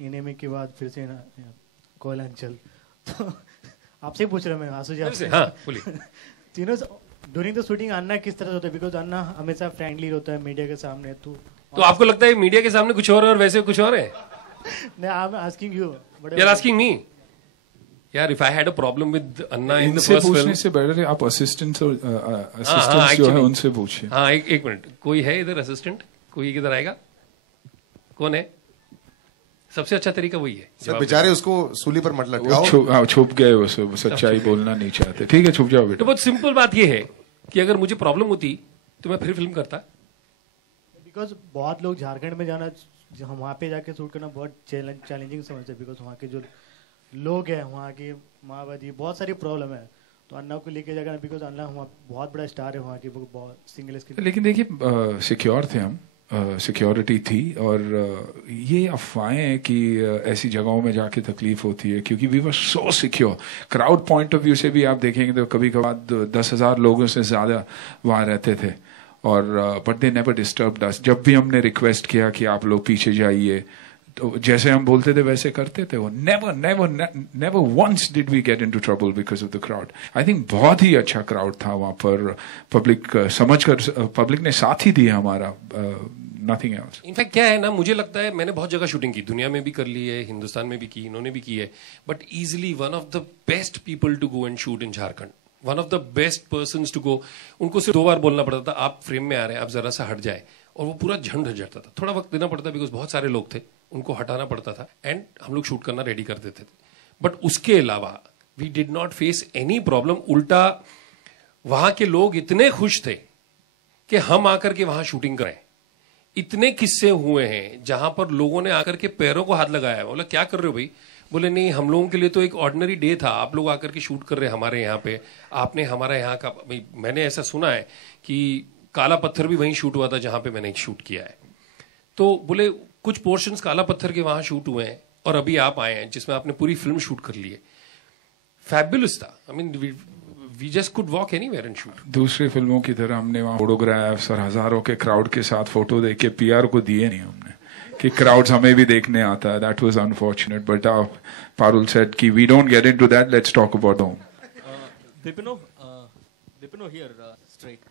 Anime के बाद फिर से ना कोयलांचल तो आपसे ही पूछ रहा हूं मैं आशु जी आपसे। हाँ बोलिए। तीनों ड्यूरिंग द शूटिंग अन्ना किस तरह से होता है? बिकॉज अन्ना हमेशा फ्रेंडली होता है मीडिया के सामने। तो आपको लगता है मीडिया के सामने कुछ और है और वैसे कुछ और है? नहीं, I am asking you. You are asking me? यार if I had a problem with Anna in the इनसे फर्स्ट पूछने फिल्म से बेटर है आप असिस्टेंट जो है उनसे पूछिए। हाँ एक मिनट, कोई है इधर असिस्टेंट? कोई किधर आएगा? कौन है? सबसे अच्छा तरीका वही है। सर बेचारे उसको सूली पर मत लटकाओ। छुप गए वो सब, सच्चाई बोलना नहीं चाहते। ठीक है छुप जाओ बेटा। तो बहुत सिंपल बात ये है कि अगर मुझे प्रॉब्लम होती तो मैं फिर फिल्म करता। बिकॉज बहुत लोग झारखंड में जाना, हम वहाँ पे जाके शूट करना बहुत चैलेंजिंग समझते हैं। बिकॉज वहाँ के जो लोग हैं, वहाँ की माओवादी, बहुत सारी प्रॉब्लम है। तो अन्ना को लेके जाकर, बिकॉज अन्ना वहाँ बहुत बड़ा स्टार है वहाँ की, बहुत सिंगल स्क्रीन। लेकिन देखिए सिक्योर थे हम, सिक्योरिटी थी। और ये अफवाहें हैं कि ऐसी जगहों में जाके तकलीफ होती है, क्योंकि we were so secure. Crowd point of view से भी आप देखेंगे तो कभी कभार 10,000 लोगों से ज्यादा वहाँ रहते थे। और बट दे नेवर डिस्टर्ब्ड अस। जब भी हमने रिक्वेस्ट किया कि आप लोग पीछे जाइए, तो जैसे हम बोलते थे वैसे करते थे वो। Never once did we get into trouble because of the crowd. I think बहुत ही अच्छा क्राउड था वहाँ पर। पब्लिक समझकर पब्लिक ने साथ ही दिया हमारा, नथिंग एल्स। इनफैक्ट क्या है ना, मुझे लगता है मैंने बहुत जगह शूटिंग की, दुनिया में भी कर ली है, हिंदुस्तान में भी की, इन्होंने भी की है। But easily one of the best people to go and shoot in Jharkhand, one of the best persons to go. उनको सिर्फ 2 बार बोलना पड़ता था, आप फ्रेम में आ रहे हैं, आप जरा सा हट जाए, और वो पूरा झंड हट जाता था। थोड़ा वक्त देना पड़ता बिकॉज बहुत सारे लोग थे, उनको हटाना पड़ता था, एंड हम लोग शूट करना रेडी कर देते थे। बट उसके अलावा we did not face any problem. उल्टा वहां के लोग इतने खुश थे कि हम आकर के वहां शूटिंग करें। इतने किस्से हुए हैं जहां पर लोगों ने आकर के पैरों को हाथ लगाया। बोला क्या कर रहे हो भाई? बोले नहीं, हम लोगों के लिए तो एक ऑर्डिनरी डे था, आप लोग आकर के शूट कर रहे हैं हमारे यहाँ पे। आपने हमारा यहाँ का, मैंने ऐसा सुना है कि काला पत्थर भी वहीं शूट हुआ था जहां पे मैंने शूट किया है। तो बोले कुछ पोर्शंस काला पत्थर के वहां शूट हुए हैं, और अभी आप आए हैं जिसमें आपने पूरी फिल्म शूट कर ली है। फैबुलस था। I mean we just could walk anywhere and shoot. दूसरी फिल्मों की तरह हमने वहाँ फोटोग्राफ्स और हजारों के क्राउड के साथ फोटो दे के पीआर को दिए नहीं हमने कि क्राउड्स हमें भी देखने आता है। That was unfortunate, but Parul said कि we don't get into that, let's talk about home. Dipino here, straight.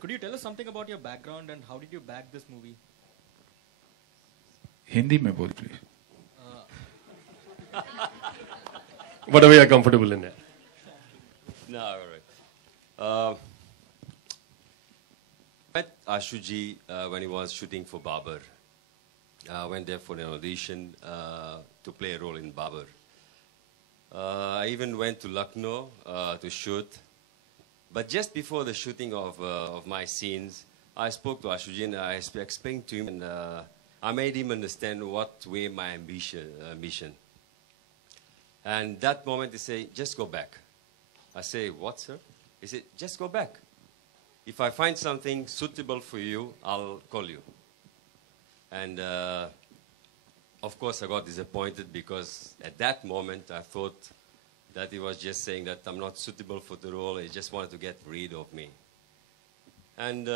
Could you tell us something about your background and how did you back this movie? Hindi में बोल please. Whatever you're comfortable in there. No, all right. Met Ashuji when he was shooting for Babar. Went there for an audition to play a role in Babar. I even went to Lucknow to shoot. But just before the shooting of my scenes, I spoke to Ashuji and I explained to him, and I made him understand what way my ambition. And that moment he said, just go back. I say, what, sir? He said, just go back. If I find something suitable for you, I'll call you. And of course, I got disappointed because at that moment, I thought that he was just saying that I'm not suitable for the role. He just wanted to get rid of me. And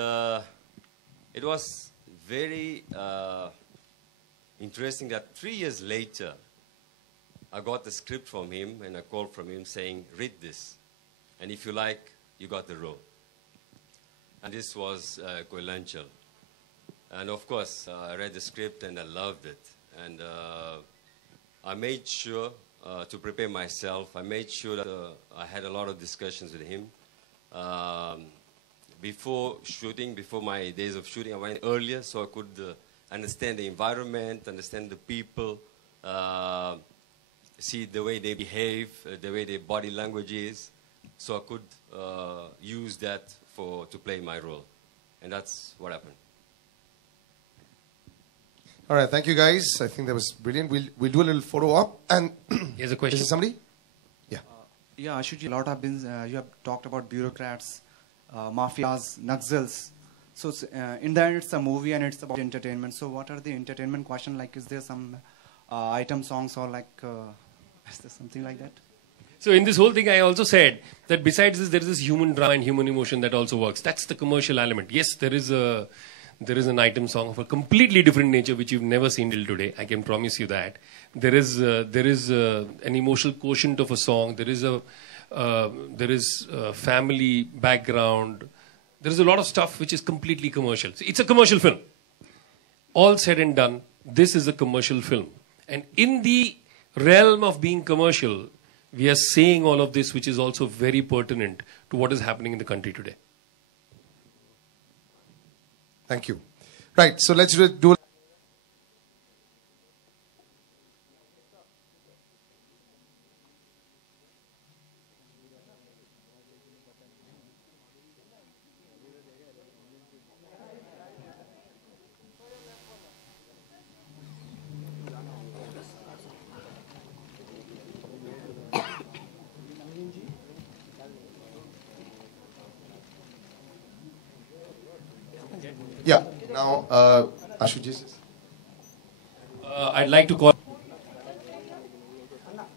it was very interesting that 3 years later, I got the script from him and a call from him saying, read this. And if you like, you got the role. And this was Koylanchal. And of course, I read the script and I loved it. And I made sure to prepare myself. I made sure that I had a lot of discussions with him. Before shooting, before my days of shooting, I went earlier so I could understand the environment, understand the people, see the way they behave, the way their body language is, so I could use that to play my role. And that's what happened. All right, thank you guys. I think that was brilliant. We'll do a little photo op. And Here's a question. Is it somebody? Yeah. Yeah, Ashuji, a lot have been, you have talked about bureaucrats, mafias, Naxals. So in the end, it's a movie and it's about entertainment. So what are the entertainment question? Like, is there some item songs or like, is there something like that? So in this whole thing, I also said that besides this, there is this human drama and human emotion that also works. That's the commercial element. Yes, there is There is an item song of a completely different nature which you've never seen till today. I can promise you that. There is an emotional quotient of a song. There is a family background. There is a lot of stuff which is completely commercial. It's a commercial film. All said and done, this is a commercial film. And in the realm of being commercial, we are saying all of this, which is also very pertinent to what is happening in the country today. Thank you. Right, so let's do. Yeah, now Ashuji. I'd like to call,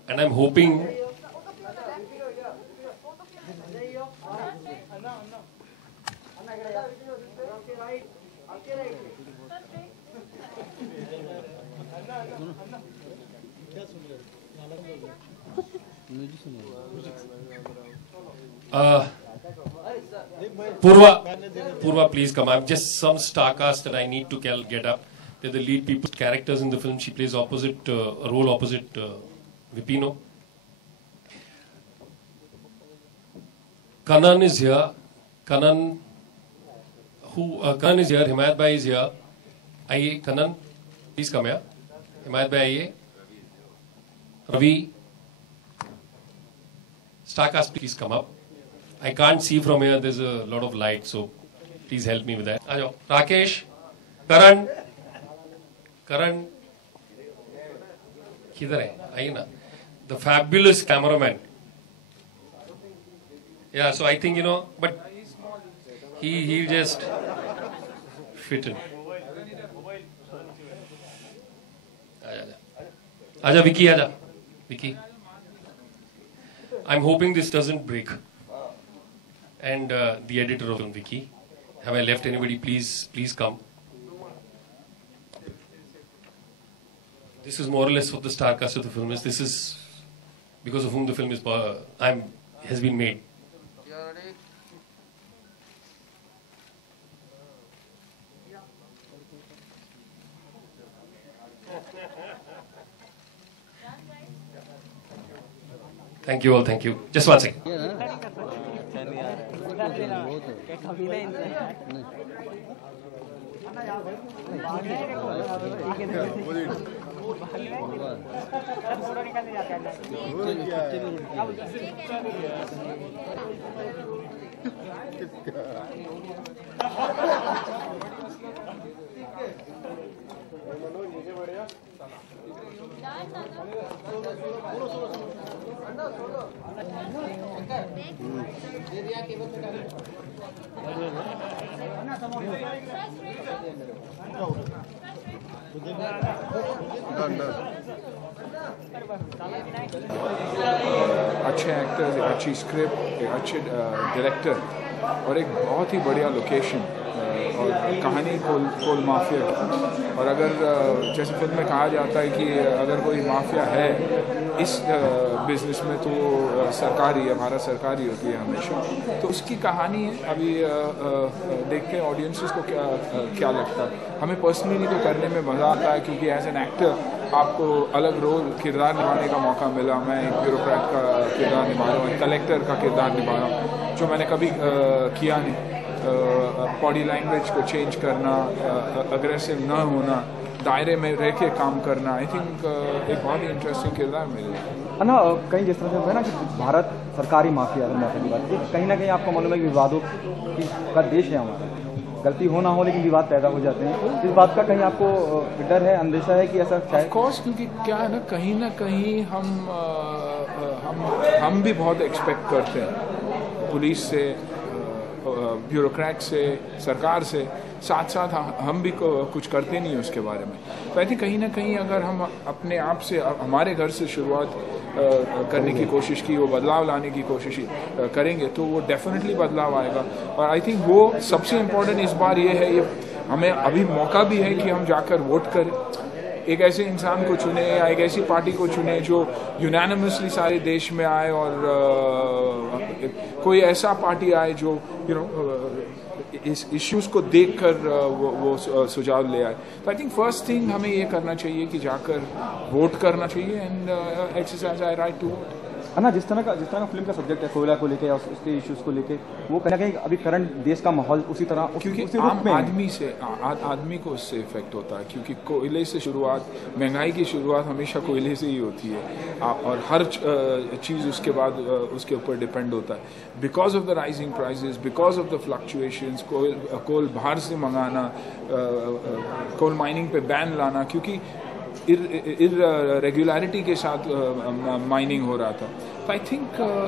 and I'm hoping Purva, please come. I'm just some star cast that I need to get up. They're the lead people, characters in the film. She plays a role opposite Vipino. Kanan is here. Kanan is here. Himayat Bhai is here. Aiye, Kanan, please come here. Himayat Bhai, aiye. Ravi. Star cast, please come up. I can't see from here. There's a lot of light, so please help me with that. Aajo. Rakesh, Karan, किधर है? आइए ना. The fabulous cameraman. Yeah, so I think but he just fit in. Aja, Vicky, aja, Vicky. I'm hoping this doesn't break. And the editor of Vicky. Have I left anybody? Please come. This is more or less what the star cast of the film is. This is because of whom the film has been made. Thank you all. Thank you. Just one second. अच्छे actors, एक अच्छी script, एक अच्छे director और एक बहुत ही बढ़िया location और कहानी कोल माफिया. और अगर जैसे फिल्म में कहा जाता है कि अगर कोई माफिया है इस बिजनेस में तो सरकारी है, भारत सरकारी होती है हमेशा. तो उसकी कहानी है. अभी देखते हैं ऑडियंसेस को क्या लगता है. हमें पर्सनली तो करने में मज़ा आता है क्योंकि एज एन एक्टर आपको अलग किरदार निभाने का मौका मिला. मैं एक ब्यूरोक्रेट का किरदार निभा रहा हूँ, एक कलेक्टर का किरदार निभा रहा हूँ, जो मैंने कभी किया नहीं. बॉडी लैंग्वेज को चेंज करना, अग्रेसिव न होना, दायरे में रह के काम करना, आई थिंक एक बहुत ही इंटरेस्टिंग किरदार मेरे लिए. ना कहीं जिस तरह से है ना कि भारत सरकारी माफिया की बात, कहीं ना कहीं आपको मालूम है कि विवादों का देश है हमारा. गलती हो ना हो लेकिन विवाद पैदा हो जाते हैं. इस बात का कहीं आपको डर है, अंदेशा है कि ऐसा ऑफ कोर्स, क्योंकि क्या है ना कहीं हम भी बहुत एक्सपेक्ट करते हैं पुलिस से, ब्यूरोक्रेट से, सरकार से. साथ साथ हम भी कुछ करते नहीं उसके बारे में. तो आई थिंक कहीं ना कहीं अगर हम अपने आप से, हमारे घर से शुरुआत करने की कोशिश की, वो बदलाव लाने की कोशिश करेंगे तो वो डेफिनेटली बदलाव आएगा. और आई थिंक वो सबसे इम्पोर्टेंट इस बार ये है, ये हमें अभी मौका भी है कि हम जाकर वोट करें, एक ऐसे इंसान को चुने या एक ऐसी पार्टी को चुने जो यूनानिमसली सारे देश में आए, और कोई ऐसा पार्टी आए जो इस इश्यूज को देखकर वो सुझाव ले आए। तो आई थिंक फर्स्ट थिंग हमें ये करना चाहिए कि जाकर वोट करना चाहिए and exercise our right to vote. Anna, जिस तरह का फिल्म का सब्जेक्ट है कोयला को लेके या उसके इश्यूज को लेके, वो कहीं ना कहीं अभी करंट देश का माहौल उसी तरह क्योंकि आम आदमी को उससे इफेक्ट होता है, क्योंकि कोयले से शुरुआत, महंगाई की शुरुआत हमेशा कोयले से ही होती है, और हर चीज़ उसके बाद उसके ऊपर डिपेंड होता है। Because of the rising prices, because of the fluctuations, coal बाहर से मंगाना, कोल माइनिंग पे बैन लाना, क्योंकि इरेगुलरिटी के साथ माइनिंग हो रहा था। तो आई थिंक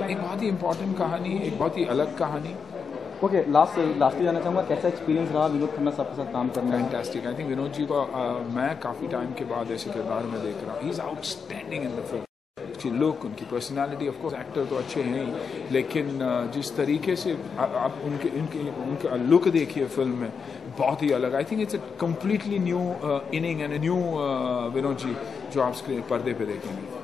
एक बहुत ही इम्पोर्टेंट कहानी, एक बहुत ही अलग कहानी। ओके, लास्टली जानना चाहूँगा कैसा एक्सपीरियंस रहा विनोद खन्ना साहब के साथ काम करना? Fantastic. I think Vinod ji को मैं काफ़ी टाइम के बाद ऐसे किरदार में देख रहा हूँ। He is outstanding in the film. उनकी लुक, उनकी पर्सनालिटी, ऑफ कोर्स एक्टर तो अच्छे हैं ही, लेकिन जिस तरीके से आप उनका लुक देखिए फिल्म में, बहुत ही अलग। I think it's a completely new inning and new Vinod ji जो आप स्क्रीन पर्दे पे देखेंगे।